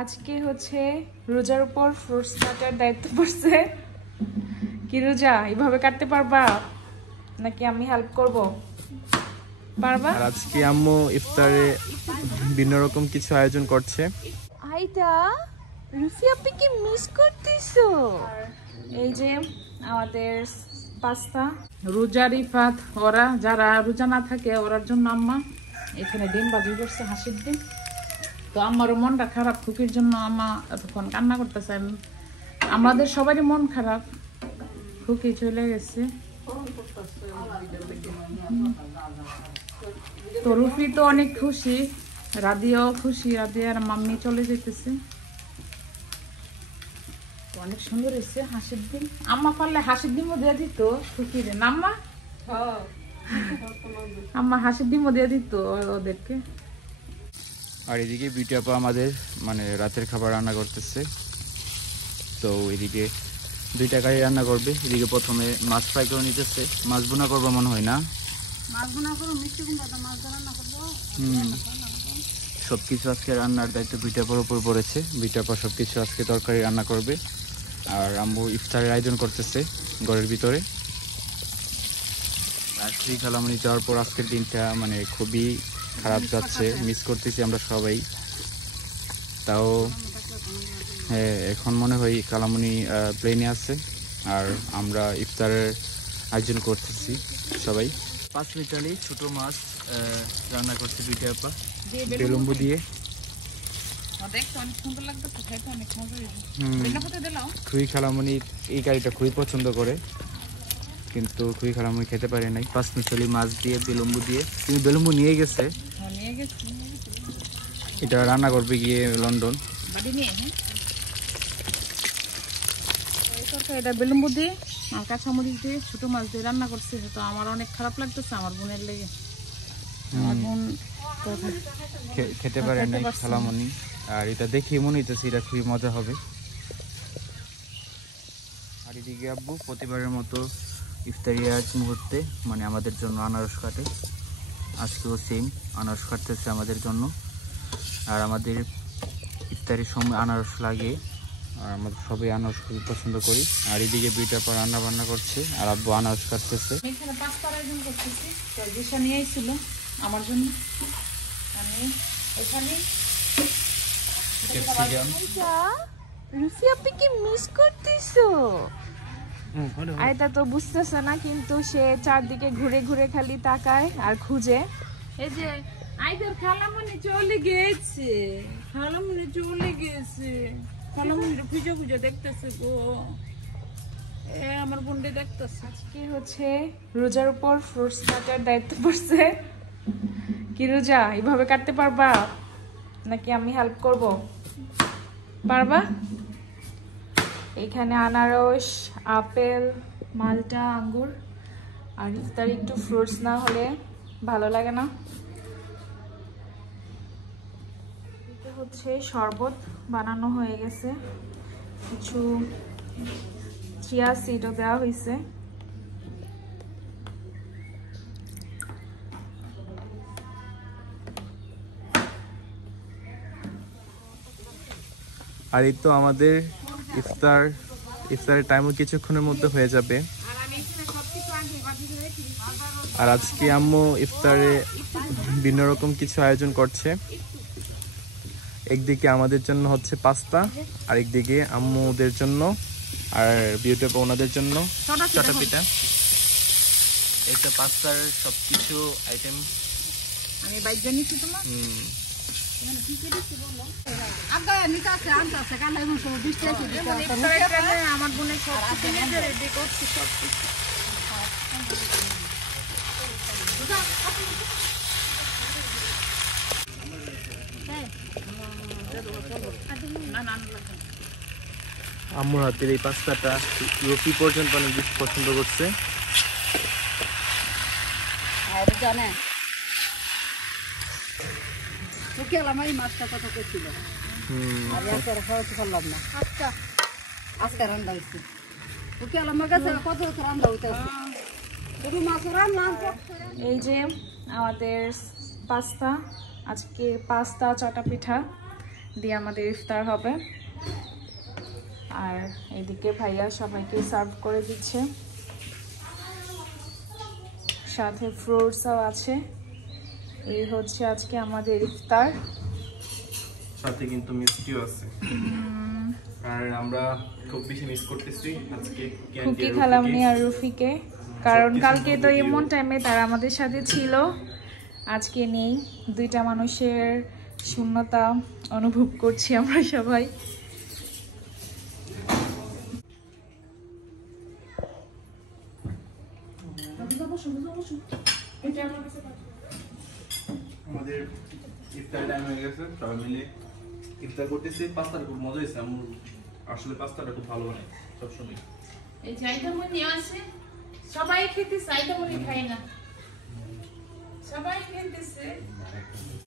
আজকে হচ্ছে রোজার উপর ফ্রুটস কাটার দায়িত্ব পড়ছে। কি রোজা এইভাবে কাটতে পারবা নাকি আমি হেল্প করব? পারবা? আর আজকে আম্মু ইফতারে ভিন্ন রকম কিছু আয়োজন করছে। আইটা রুফি আপনি কি মিস করতেছো? এই যে আমাদের পাস্তা। রোজার ইফাত ওরা যারা রোজা না থাকে ওরার জন্য আম্মা এখানে ডিম বাজি করছে, হাসির ডিম। তো আমারও মনটা খারাপ, খুকির জন্য আম্মা এতক্ষণ কান্না করতেছে। আমাদের সবারই মন খারাপ, খুকি চলে গেছে। তো রুফি তো অনেক খুশি, রাদিয়াও খুশি, রাদিয়ার মাম্মি চলে যেতেছে। অনেক সুন্দর হয়েছে হাসির ডিম। আম্মা পারলে হাসির ডিমও দিয়ে দিত খুকিরে, না আম্মা? আম্মা হাসির ডিমও দিয়ে দিত ওদেরকে। আর এদিকে বিউটি আপা আমাদের রাতের খাবার রান্না করতেছে। তো এদিকে 2টা কারি রান্না করবে। এদিকে প্রথমে মাছ ফ্রাই করে নিতেছে, মাছ বোনা করবো মনে হয় না? সবকিছু আজকে রান্নার দায়িত্ব বিউটি আপার উপর পড়েছে। বিউটি আপা সবকিছু আজকে তরকারি রান্না করবে। আর আম্মু ইফতারের আয়োজন করতেছে ঘরের ভিতরে। আর খুবই খালামণি যাওয়ার পর আজকের দিনটা খুবই খারাপ যাচ্ছে, মিস করতেছি আমরা সবাই। তাও হ্যাঁ, এখন মনে হয় খালামণি প্লেনে আছে আর আমরা ইফতারের আয়োজন করতেছি সবাই। 5 মিটালি ছোট মাছ রান্না করছে বিউটি আপা বেলুম্বু দিয়ে। খুবই খালামণি এই কারিটা খুবই পছন্দ করে, কিন্তু খুবই খালামণি খেতে পারে নাই। 5 মিটালি মাছ দিয়ে বেলুম্বু দিয়ে। তুমি বেলুম্বু নিয়ে গেছে, এটা রান্না করবে গিয়ে লন্ডন। এটা বেলুম্বু দিয়ে আর কাঁচামরিচ দিয়ে ছোট মাছ দিয়ে রান্না করছে। তো আমার অনেক খারাপ লাগতেছে আমার বোনের লেগে। আমার বোন খেতে পারে নাই খালামণি। আর এটা দেখে মনে হইতেছে এটা খুবই মজা হবে। আর এদিকে আব্বু প্রতিবারের মতো ইফতারি আজ মুহূর্তে আমাদের জন্য আনারস কাটে। আজকেও সেম আনারস কাটতেছে আমাদের জন্য। আর আমাদের ইফতারির সময় আনারস লাগে, আর আমরা সবাই আনারস খুবই পছন্দ করি। আর এদিকে বিউটি আপা রান্না বান্না করছে আর আব্বু আনারস কাটতেছে। এখানে পাস্তার আয়োজন করতেছি। তো দিশা নিয়ে আইছিল আমার জন্য। আমি এখানে রুফি আপনি কি মিস করতেছো? আইতা তো বুঝতেছে না, কিন্তু সে চারদিকে ঘুরে ঘুরে খালি তাকায় আর খুঁজে। এই যে আইদার খালামণি চলে গেছে, খালামণি চলে গেছে, খালামণির খুঁজে খুঁজে দেখতেছে গো। আমার বোনটা দেখতেছে। আজকে হচ্ছে রোজার উপর ফ্রুটস কাটার দায়িত্ব পড়ছে। কি রোজা এইভাবে কাটতে পারবা নাকি আমি হেল্প করব? পারবা? এখানে আনারস, আপেল, মালটা, আঙ্গুর। আর ইফতারে একটু ফ্রুটস না হলে ভালো লাগে না। এটা হচ্ছে শরবত বানানো হয়ে গেছে, কিছু চিয়া সিডও দেওয়া হয়েছে। আর এই তো আমাদের ইফতারের টাইমও কিছুক্ষণের মধ্যে হয়ে যাবে। আর আজকে আম্মু ইফতারে ভিন্ন রকম কিছু আয়োজন করছে। একদিকে আমাদের জন্য হচ্ছে পাস্তা, আর একদিকে আম্মুদের জন্য আর বিউটি আপা ওনাদের জন্য চটা পিঠা। এই তো পাস্তার সবকিছু আইটেম আমি বাইক জানিছি তোমার। আমার বোনের সব রেডি করছি, সব কিছু। আম্মুর হাতের এই পাস্তাটা রুফি পর্যন্ত অনেক বেশি পছন্দ করছে। মাছটা কত করছিল আজকে রান্না হয়েছে। আমার কাছে কত রান্না হইতেছে। এই যে আমাদের পাস্তা, আজকে পাস্তা চটা পিঠা দিয়ে আমাদের ইফতার হবে। আর এদিকে ভাইয়া সবাইকে সার্ভ করে দিচ্ছে, সাথে ফ্রুটসও আছে। এই হচ্ছে আজকে আমাদের ইফতার। সাথে কিন্তু মিষ্টিও আছে। আর আমরা খুব বেশি মিস করতেছি আজকে খুকি, খালামনি আর রুফিকে, কারণ কালকে তো এমন টাইমে তারা আমাদের সাথে ছিল, আজকে নেই। দুইটা মানুষের শূন্যতা অনুভব করছি আমরা সবাই। আমাদের ইফতার টাইম হয়ে গেছে, সবাই মিলে ইফতার করতেছি। পাস্তাটা খুব মজা হয়েছে, আমার আসলে পাস্তাটা খুব ভালো বানায় সবসময়। এই চাইদামনি আছে, সবাই খেতে চাইদামনি খায় না, সবাই খেতেছে।